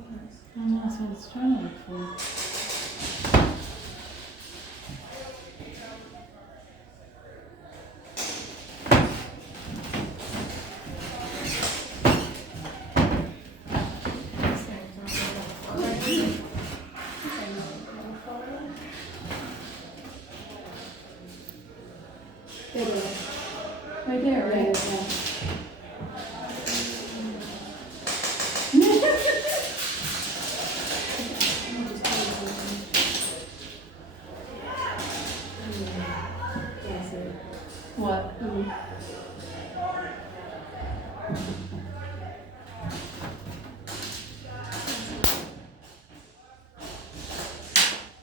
I know, that's what I was trying to look for. Right there, right? What?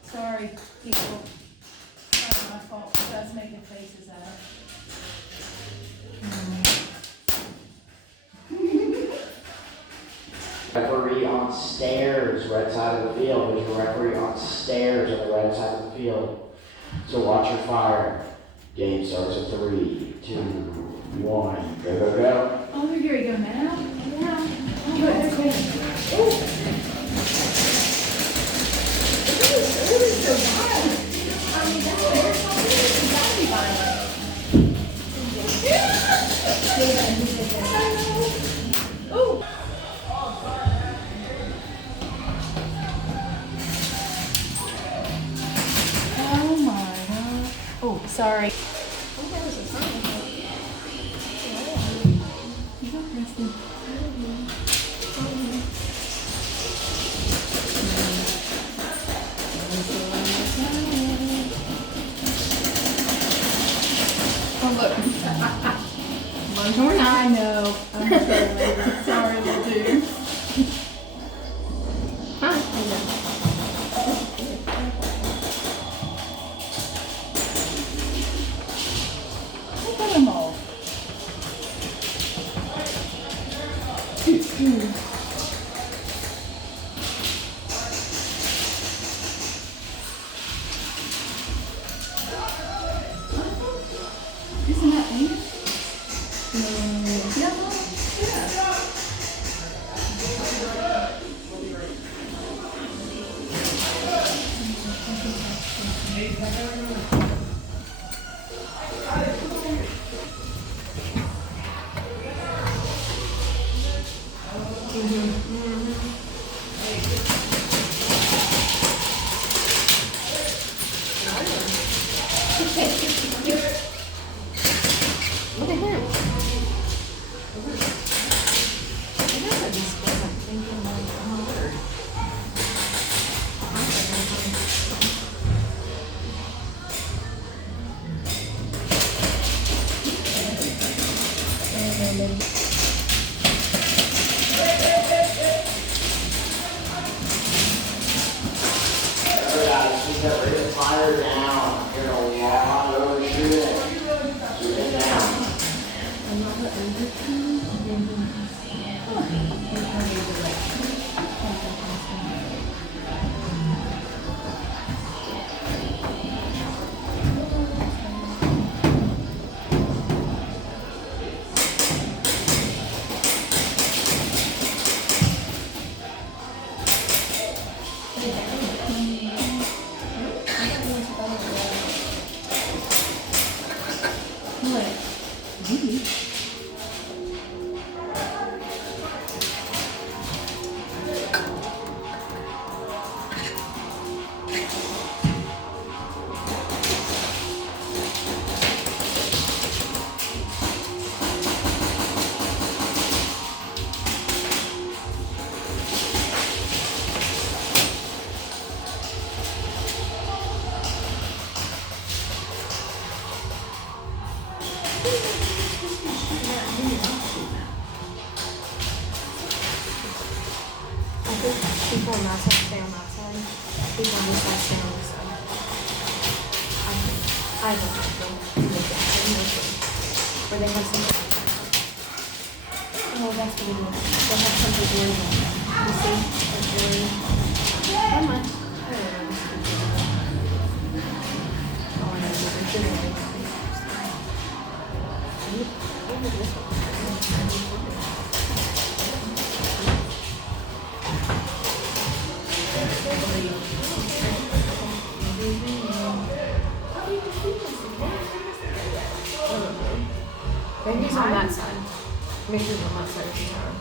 Sorry, people. Not my fault. That's making faces at her. Referee on stairs, right side of the field. There's a referee on stairs on the right side of the field. So watch your fire. Game starts at 3, 2, 1. Go, go, go. Oh, here you go now. Yeah. Oh, there's one. Oh my God. Oh, sorry. You don't listen. Oh, look. I know. I'm so lazy. Sorry, little dude. Look at them all. Isn't that Amy? Yeah. Look at him. I guess I just wasn't thinking like, oh, Lord. Guys, keep that rate of fire down. You're gonna walk over, shoot it. Shoot it down. I think people on that side stay on that side. People on this side stay on this side. I don't know. Where they have some. Oh, that's what it is. They have something doing that. You see? Like doing. Come on. I don't know. Oh, I know. They're doing it. Over this one. Baby's on that side. Maker's on that side of the tower.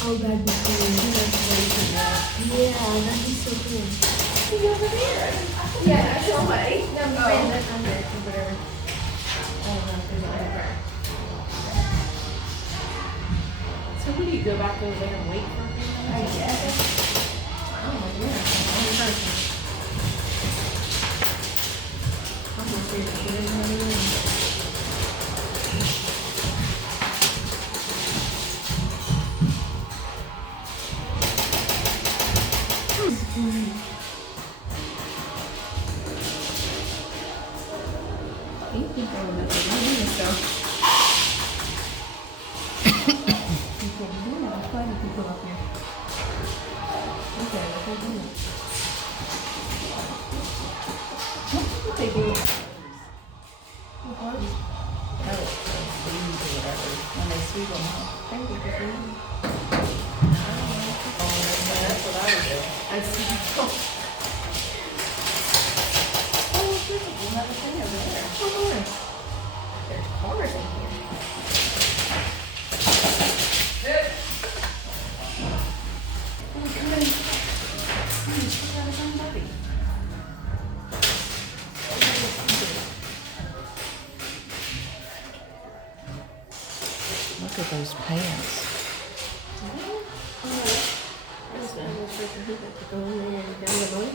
Oh, that'd be cool. Yeah, that'd be so cool. He's over there. Yeah, that's his way. No, I'm saying that's under it or whatever. I don't know if there's anywhere. So what do you go back over there and wait for him? I guess. Oh, yeah. Only person. I'm gonna see if she didn't have any room. You think I would have to run in this though? Yeah, quite a few people up here. Okay, what they do? What do they do? What? Oh, beans or whatever, when they sweep them up. Thank you for doing. That's what I would do. I see. Oh, look, there's another thing over there. Oh, nice. There's cars in here. Oh, come in. Check out his own puppy. Look at those pants. That's what I was thinking. He got to go in there and down the road.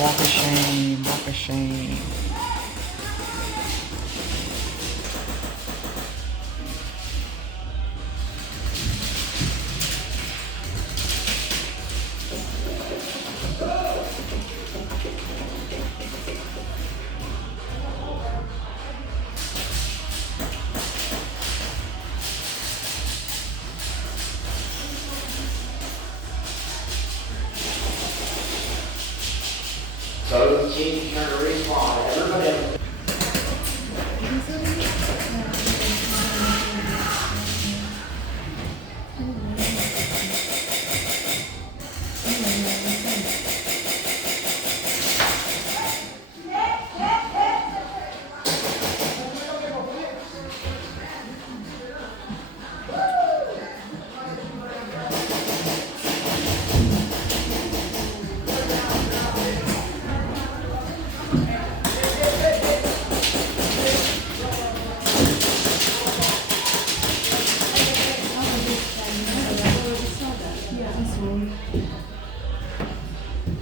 Walk of shame, walk of shame. So the team trying to respawn, everybody.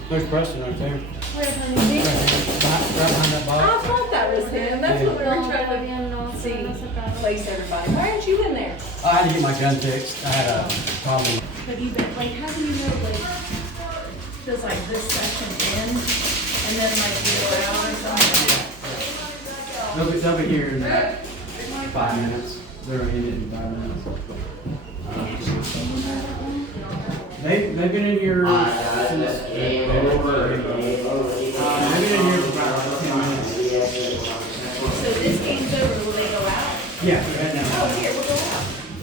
There's Preston right there. Where, honey? Right behind that I box. thought that was him. That's what we were trying to see. Place everybody. Why aren't you in there? I had to get my gun fixed. I had a problem. But even, like, how do you know, like, does like this section end and then like you go out or something? They'll be here in 5 minutes. They're in it in 5 minutes. They've been in here Alright guys, since. that's game over, game over. They've been in here for about 10 minutes. So this game's over, will they go out? Yeah,